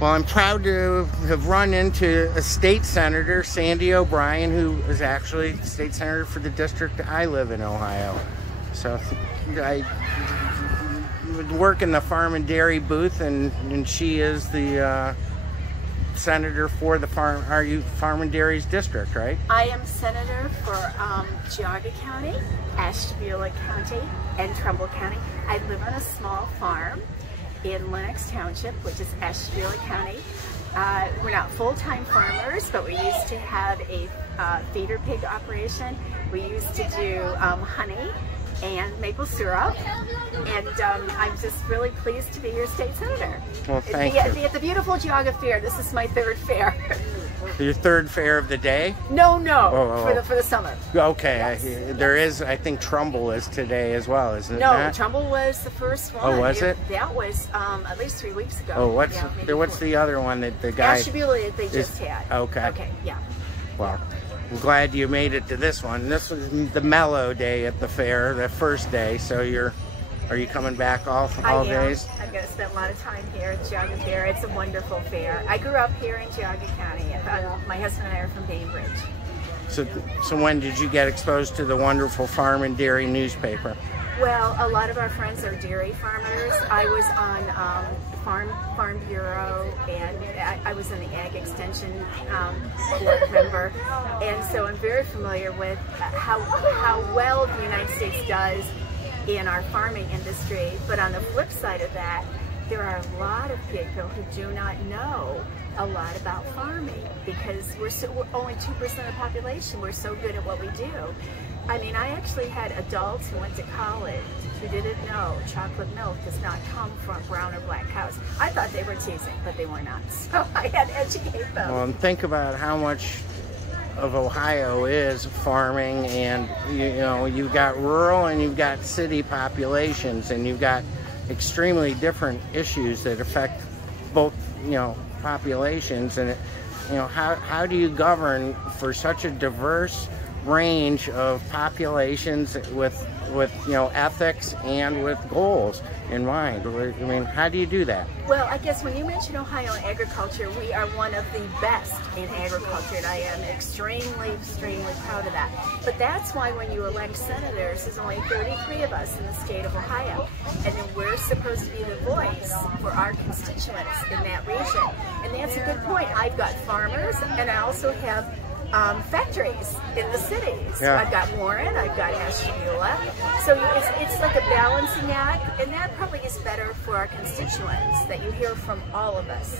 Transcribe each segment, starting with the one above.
Well, I'm proud to have run into a state senator, Sandra O'Brien, who is actually state senator for the district I live in, Ohio. So I work in the farm and dairy booth, and she is the senator for the farm and dairy's district, right? I am senator for Geauga County, Ashtabula County, and Trumbull County. I live on a small farm in Lenox Township, which is Ashtabula County. We're not full-time farmers, but we used to have a feeder pig operation. We used to do honey and maple syrup, and I'm just really pleased to be your state senator. Well, thank you. At the beautiful Geauga Fair. This is my third fair. Your third fair of the day? No, for the summer. Okay, Yes. There is, I think Trumbull is today as well, isn't it? No, Trumbull was the first one. Oh, was it? That was at least 3 weeks ago. Oh, what's the other one that the guy? Ashtabula they just had. Okay. Okay, yeah. Well, I'm glad you made it to this one. This was the mellow day at the fair, the first day. So are you coming back all days? I'm going to spend a lot of time here at Geauga Fair. It's a wonderful fair. I grew up here in Geauga County. My husband and I are from Bainbridge. So when did you get exposed to the wonderful farm and dairy newspaper? Well, a lot of our friends are dairy farmers. I was on Farm Bureau, and I was in the Ag Extension board member, and so I'm very familiar with how well the United States does in our farming industry. But on the flip side of that, there are a lot of people who do not know a lot about farming because we're only 2% of the population. We're so good at what we do. I mean, I actually had adults who went to college who didn't know chocolate milk does not come from brown or black cows. I thought they were teasing, but they were not. So I had to educate them. Well, and think about how much of Ohio is farming, and you've got rural and you've got city populations, and you've got extremely different issues that affect both populations. And how do you govern for such a diverse range of populations with ethics and with goals in mind? I mean, how do you do that? Well, I guess when you mention Ohio and agriculture, we are one of the best in agriculture, and I am extremely, extremely proud of that. But that's why when you elect senators, there's only 33 of us in the state of Ohio, and then we're supposed to be the voice for our constituents in that region. And that's a good point. I've got farmers, and I also have factories in the cities. So I've got Warren, I've got Ashtabula. So it's like a balancing act, and that probably is better for our constituents, that you hear from all of us.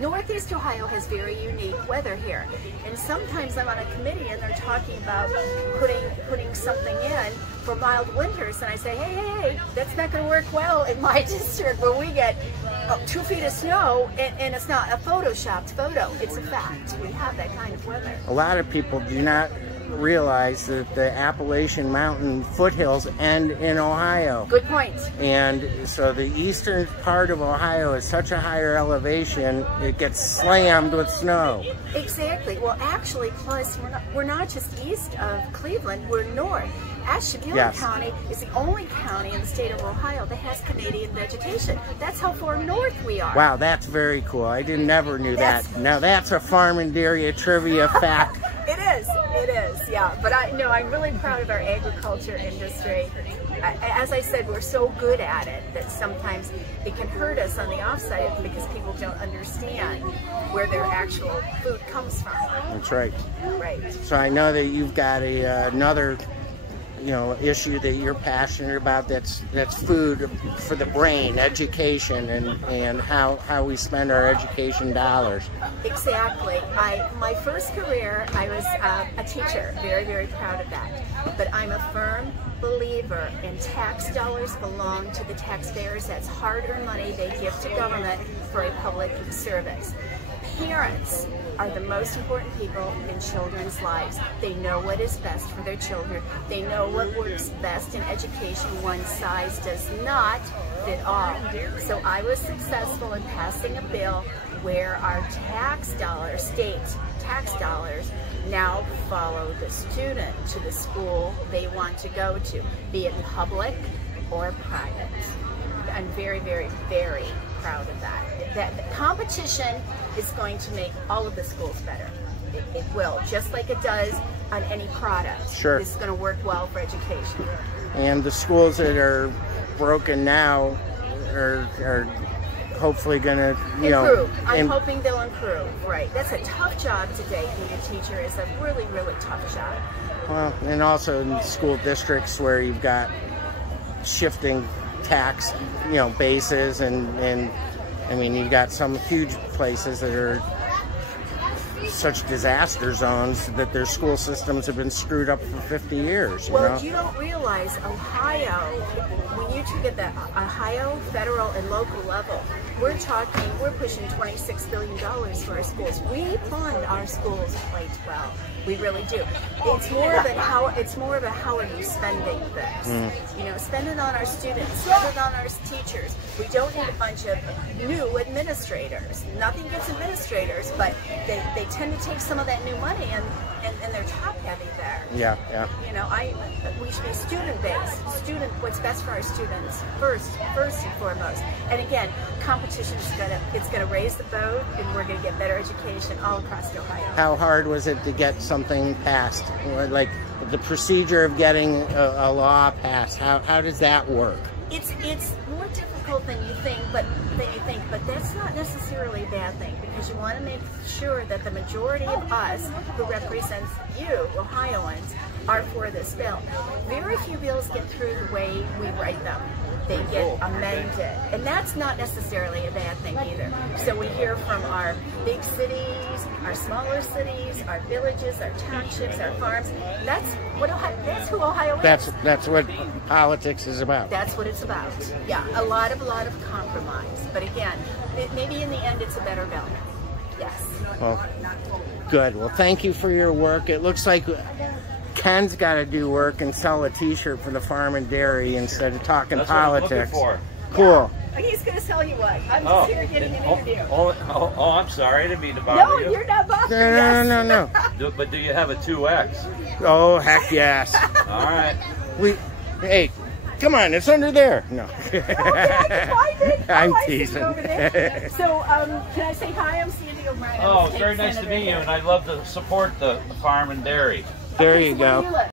Northeast Ohio has very unique weather here, and sometimes I'm on a committee and they're talking about putting something in for mild winters, and I say, hey, that's not going to work well in my district where we get 2 feet of snow, and it's not a photoshopped photo, it's a fact. We have that kind of weather. A lot of people do not realize that the Appalachian Mountain foothills end in Ohio. Good point. And so the eastern part of Ohio is such a higher elevation, it gets slammed with snow. Exactly. Well, actually, plus we're not just east of Cleveland, we're north. Ashtabula County is the only county in the state of Ohio that has Canadian vegetation. That's how far north we are. Wow, that's very cool. I never knew that. Now that's a farm and dairy trivia fact. It is, yeah. But I'm really proud of our agriculture industry. As I said, we're so good at it that sometimes it can hurt us on the offside because people don't understand where their actual food comes from. That's right. Right. So I know that you've got another issue that you're passionate about, that's food for the brain, education, and how we spend our education dollars. Exactly. My first career, I was a teacher, very, very proud of that. But I'm a firm believer in tax dollars belong to the taxpayers. That's hard-earned money they give to government for a public service. Parents are the most important people in children's lives. They know what is best for their children. They know what works best in education. One size does not fit all. So I was successful in passing a bill where our tax dollars, state tax dollars, now follow the student to the school they want to go to, be it public or private. I'm very, very, very proud of that. That competition is going to make all of the schools better. It will, just like it does on any product. Sure. It's going to work well for education. And the schools that are broken now are hopefully going to, improve. I'm hoping they'll improve. Right. That's a tough job today. Being a teacher is a really, really tough job. Well, and also in school districts where you've got shifting tax, bases, and I mean, you've got some huge places that are such disaster zones that their school systems have been screwed up for 50 years. Well, you don't realize Ohio, when you took at the Ohio, federal, and local level, we're pushing $26 billion for our schools. We fund our schools quite well. We really do. It's more of a how are you spending this? Spend it on our students, spend it on our teachers. We don't need a bunch of new administrators. Nothing against administrators, but they tend to take some of that new money and they're top heavy there. Yeah. We should be student-based. What's best for our students first and foremost. And again, competition is gonna raise the boat, and we're gonna get better education all across Ohio. How hard was it to get something passed? Like the procedure of getting a law passed, how does that work? It's more difficult than you think, but that's not necessarily a bad thing, because you want to make sure that the majority of us who represents you, Ohioans, are for this bill. Very few bills get through the way we write them. They get amended, and that's not necessarily a bad thing either. So we hear from our big cities, our smaller cities, our villages, our townships, our farms. That's who Ohio is. That's what politics is about. That's what it's about. Yeah, a lot of compromise. But again, maybe in the end it's a better bill. Yes. Well, good. Well, thank you for your work. It looks like Ken's got to do work and sell a T-shirt for the farm and dairy instead of talking politics. What I'm looking for. Cool. Yeah. He's going to sell you what? I'm just here getting an interview. Oh, I'm sorry. I didn't mean to bother you. No, you're not bothering us. No. But do you have a 2X? Oh, heck yes. All right. Hey, come on, it's under there. No. Okay, I can find it. I'm I see teasing. it over there. So, can I say hi? I'm Sandy O'Brien. Oh, it's very nice to meet you, and I love to support the farm and dairy. There Okay, you so where go. do you live?